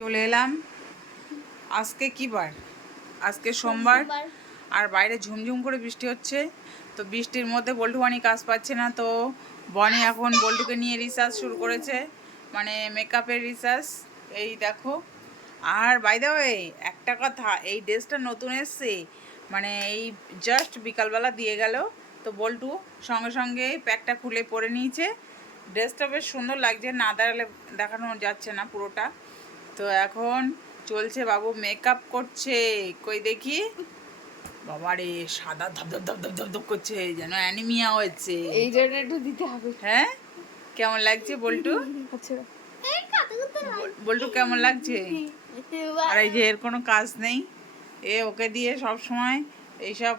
চলে এলাম। আজকে কি বার? আজকে সোমবার। আর বাইরে ঝুমঝুম করে বৃষ্টি হচ্ছে। তো বৃষ্টির মধ্যে বল্টু বানি কাজ পাচ্ছে না তো বনি এখন বল্টুকে নিয়ে রিসার্চ শুরু করেছে। মানে মেকআপের রিসার্চ এই দেখো। আর বাই দা ওয়ে একটা কথা এই ড্রেসটা নতুন এসছে। মানে এই জাস্ট বিকালবেলা দিয়ে গেল। তো বল্টু সঙ্গে সঙ্গে প্যাকটা খুলে পরে নিয়েছে। ড্রেসটা বেশ সুন্দর লাগছে না দাঁড়ালে দেখানো যাচ্ছে না পুরোটা। তো এখন চলছে বাবু মেকআপ করছে। কই দেখি? বাবা রে সাদা ধপ ধপ ধপ ধপ ধপ ধপ করছে যেন অ্যানিমিয়া হয়েছে। এই জন্য একটু দিতে হবে। হ্যাঁ? কেমন লাগছে বল্টু? আচ্ছা। বল- বল্টু কেমন লাগছে? আর এই যে এর কোনো কাজ নেই। এ ওকে দিয়ে সব সময় এইসব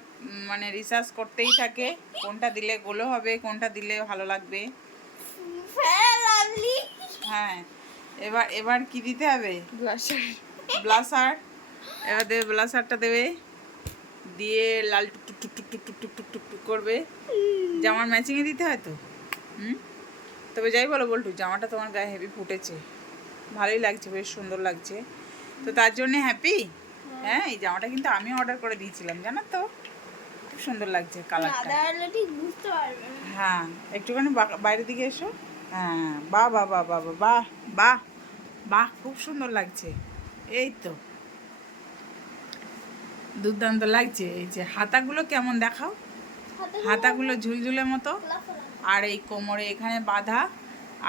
মানে রিসার্চ করতেই থাকে। কোনটা দিলে গোলো হবে কোনটা দিলে ভালো লাগবে? হ্যাঁ এবার এবার কি দিতে হবে? ব্লাশার ব্লাসার এবার দেবে ব্লাসারটা দেবে। দিয়ে লাল টুক টুক টুক টুক টুক টুক টুক টুক টুক করবে। জামার ম্যাচিংয়ে দিতে হয় তো? হুম? তবে যাই বলো বল্টু জামাটা তোমার গায়ে হেভি ফুটেছে। ভালোই লাগছে বেশ সুন্দর লাগছে। তো তার জন্য হ্যাপি হ্যাঁ। এই জামাটা কিন্তু আমি অর্ডার করে দিয়েছিলাম জানো তো? খুব সুন্দর লাগছে কালারটা হ্যাঁ একটুখানি বাইরের দিকে এসো। হ্যাঁ বাহ বাহ বাহ বাহ বাহ বাহ। বাহ খুব সুন্দর লাগছে। এই তো। দুর্দান্ত লাগছে। এই যে হাতাগুলো কেমন দেখাও? হাতাগুলো ঝুলঝুলের মতো। আর এই কোমরে এখানে বাঁধা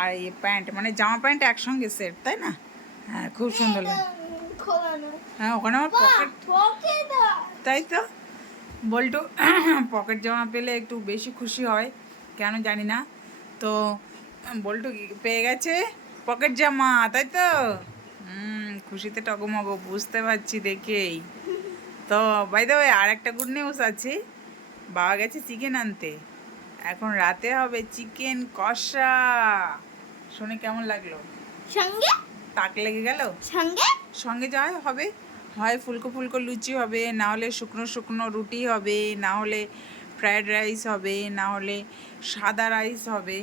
আর এই প্যান্ট মানে জামা প্যান্ট একসঙ্গে সেট তাই না? হ্যাঁ খুব সুন্দর লাগে হ্যাঁ ওখানে আমার পকেট তাই তো? বল্টু পকেট জামা পেলে একটু বেশি খুশি হয় কেন জানি না। তো বল্টু পেয়ে গেছে? পকেট জামা তাই তো? হুম খুশিতে টগমগ বুঝতে পারছি দেখেই। তো বাই দ্য আর একটা গুড নিউজ আছে। বাবা গেছে চিকেন আনতে। এখন রাতে হবে চিকেন কষা। শুনে কেমন লাগল? সঙ্গে? তাক লেগে গেল? সঙ্গে? সঙ্গে যাই হবে। হয় ফুলকো ফুলকো লুচি হবে না হলে শুকনো শুকনো রুটি হবে না হলে ফ্রায়েড রাইস হবে না হলে সাদা রাইস হবে।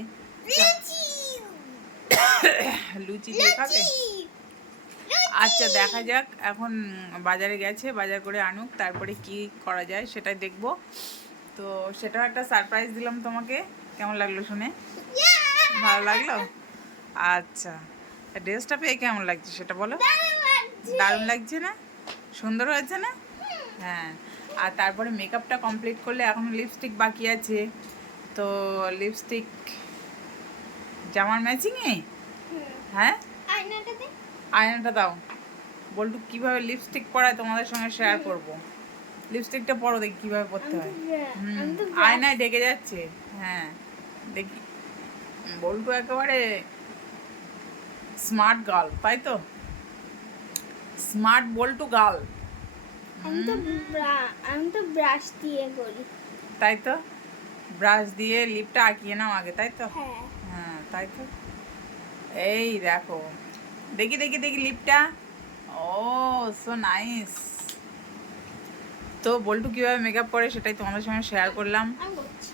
লুচি দিয়ে খাবে? আচ্ছা দেখা যাক। এখন বাজারে গেছে বাজার করে আনুক তারপরে কি করা যায় সেটাই দেখব। তো সেটাও একটা সারপ্রাইজ দিলাম তোমাকে। কেমন লাগল শুনে? ভালো লাগল? আচ্ছা ড্রেসটা পেয়ে কেমন লাগছে সেটা বলো? দারুণ লাগছে! না? সুন্দর হয়েছে না? হ্যাঁ আর তারপরে মেকআপটা কমপ্লিট করলে এখন লিপস্টিক বাকি আছে। তো লিপস্টিক জামার ম্যাচিংয়ে হ্যাঁ? আয়নাটা দাও। বল্টু কীভাবে লিপস্টিক পরায় তোমাদের সঙ্গে শেয়ার করব? লিপস্টিকটা পরো দেখি কীভাবে পরতে হয়। তো আয়নায় যাচ্ছে। হ্যাঁ দেখি। বল্টু একেবারে স্মার্ট গার্ল তাই তো? স্মার্ট বল্টু গার্ল আমি তো আমি তো ব্রাশ দিয়ে করি তাই তো? ব্রাশ দিয়ে লিপটা আঁকিয়ে নাও আগে তাই তো? হ্যাঁ। হ্যাঁ তাই তো? এই দেখো। দেখি দেখি দেখি লিপটা ও সো নাইস তো বল্টু কীভাবে মেকআপ করে সেটাই তোমাদের সঙ্গে শেয়ার করলাম।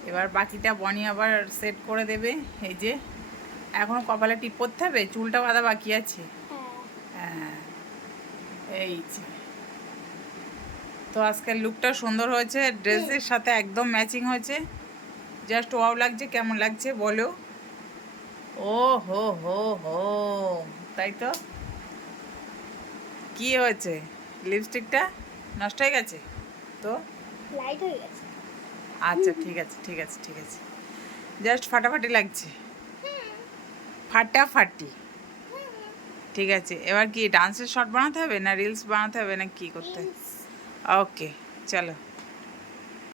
এবার বাকিটা বনি আবার সেট করে দেবে। এই যে এখনও কপালে টিপ পরতে হবে? চুলটা বাঁধা বাকি আছে? হ্যাঁ। হ্যাঁ এই যে। তো আজকের লুকটা সুন্দর হয়েছে। ড্রেসের সাথে একদম ম্যাচিং হয়েছে। জাস্ট ওয়াও লাগছে কেমন লাগছে বলো। ও হো হো। হো তাই তো? কি হয়েছে? লিপস্টিকটা নষ্ট হয়ে গেছে? তো? লাইট হয়ে গেছে। আচ্ছা ঠিক আছে ঠিক আছে ঠিক আছে। জাস্ট ফাটাফাটি লাগছে। ফাটাফাটি ঠিক আছে এবার কি ডান্সের শট বানাতে হবে না রিলস বানাতে হবে না কি করতে ওকে চলো।